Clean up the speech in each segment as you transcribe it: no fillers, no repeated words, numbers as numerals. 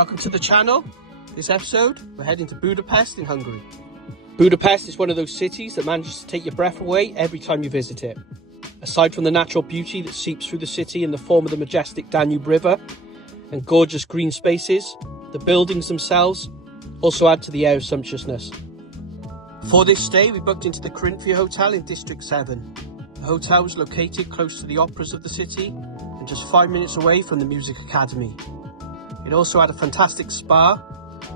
Welcome to the channel. This episode, we're heading to Budapest in Hungary. Budapest is one of those cities that manages to take your breath away every time you visit it. Aside from the natural beauty that seeps through the city in the form of the majestic Danube River and gorgeous green spaces, the buildings themselves also add to the air of sumptuousness. For this stay, we booked into the Kinia Hotel in District 7. The hotel was located close to the operas of the city and just 5 minutes away from the Music Academy. It also had a fantastic spa,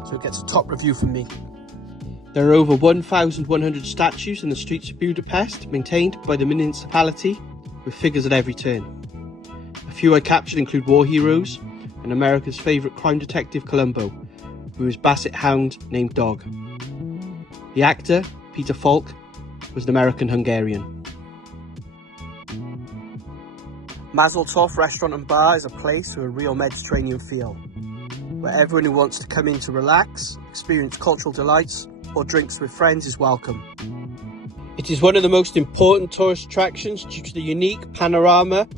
so it gets a top review from me. There are over 1,100 statues in the streets of Budapest, maintained by the municipality, with figures at every turn. A few I captured include war heroes and America's favourite crime detective Columbo, who is Basset Hound named Dog. The actor, Peter Falk, was an American Hungarian. Mazel Tov Restaurant and Bar is a place with a real Mediterranean feel, where everyone who wants to come in to relax, experience cultural delights, or drinks with friends is welcome. It is one of the most important tourist attractions due to the unique panorama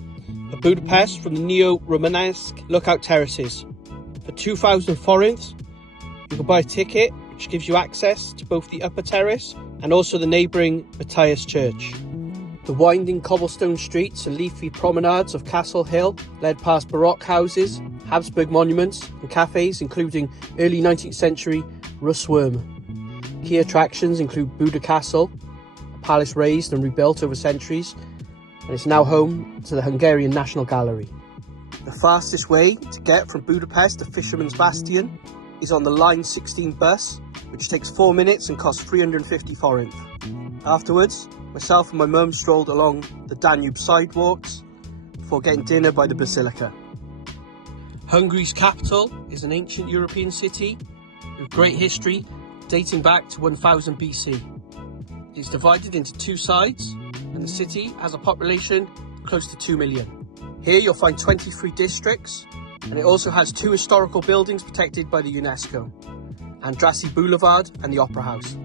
of Budapest from the neo-Romanesque lookout terraces. For 2,000 forints, you can buy a ticket which gives you access to both the upper terrace and also the neighbouring Matthias Church. The winding cobblestone streets and leafy promenades of Castle Hill led past Baroque houses, Habsburg monuments and cafes including early 19th century Russwurm. Key attractions include Buda Castle, a palace raised and rebuilt over centuries, and it's now home to the Hungarian National Gallery. The fastest way to get from Budapest to Fisherman's Bastion is on the Line 16 bus, which takes 4 minutes and costs 350 forint. Afterwards, myself and my mum strolled along the Danube sidewalks before getting dinner by the Basilica. Hungary's capital is an ancient European city with great history dating back to 1000 BC. It is divided into two sides, and the city has a population close to 2 million. Here you'll find 23 districts, and it also has 2 historical buildings protected by the UNESCO, Andrassy Boulevard and the Opera House.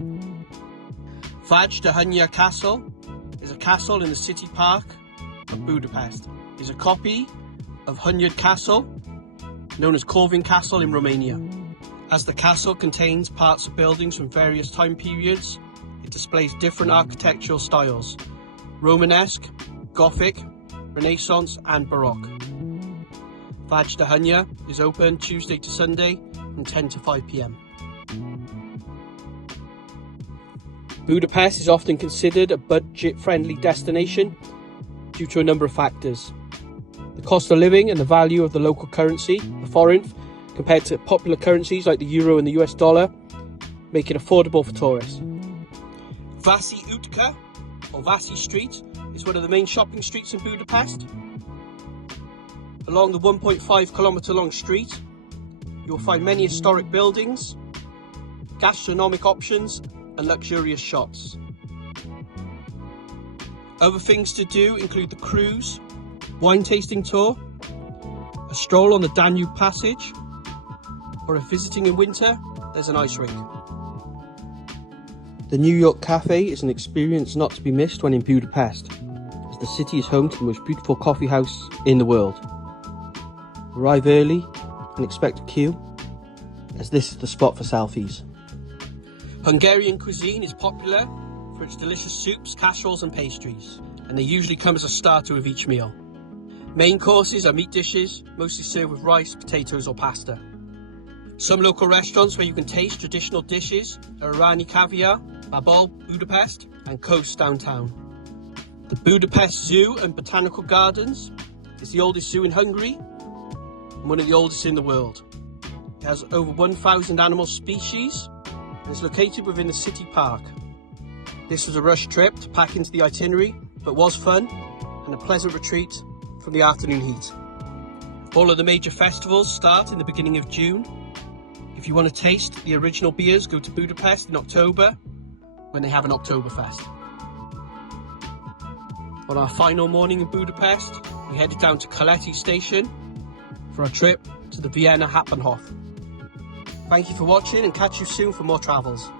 Vajdahunya Castle is a castle in the city park of Budapest. It is a copy of Hunyad Castle, known as Corvin Castle in Romania. As the castle contains parts of buildings from various time periods, it displays different architectural styles: Romanesque, Gothic, Renaissance and Baroque. Vajdahunya is open Tuesday to Sunday from 10 to 5 p.m. Budapest is often considered a budget-friendly destination due to a number of factors. The cost of living and the value of the local currency, the forint, compared to popular currencies like the euro and the US dollar, make it affordable for tourists. Vasi Utka, or Vasi Street, is one of the main shopping streets in Budapest. Along the 1.5 kilometre long street, you'll find many historic buildings, gastronomic options and luxurious shops. Other things to do include the cruise, wine tasting tour, a stroll on the Danube Passage, or if visiting in winter, there's an ice rink. The New York Cafe is an experience not to be missed when in Budapest, as the city is home to the most beautiful coffee house in the world. Arrive early and expect a queue, as this is the spot for selfies. Hungarian cuisine is popular for its delicious soups, casseroles and pastries, and they usually come as a starter with each meal. Main courses are meat dishes, mostly served with rice, potatoes or pasta. Some local restaurants where you can taste traditional dishes are Irani Caviar, Babol Budapest and Coast Downtown. The Budapest Zoo and Botanical Gardens is the oldest zoo in Hungary and one of the oldest in the world. It has over 1,000 animal species and is located within the city park. This was a rush trip to pack into the itinerary, but was fun and a pleasant retreat from the afternoon heat. All of the major festivals start in the beginning of June. If you want to taste the original beers, go to Budapest in October when they have an Oktoberfest. On our final morning in Budapest, we headed down to Keleti station for a trip to the Vienna Hauptbahnhof. Thank you for watching and catch you soon for more travels.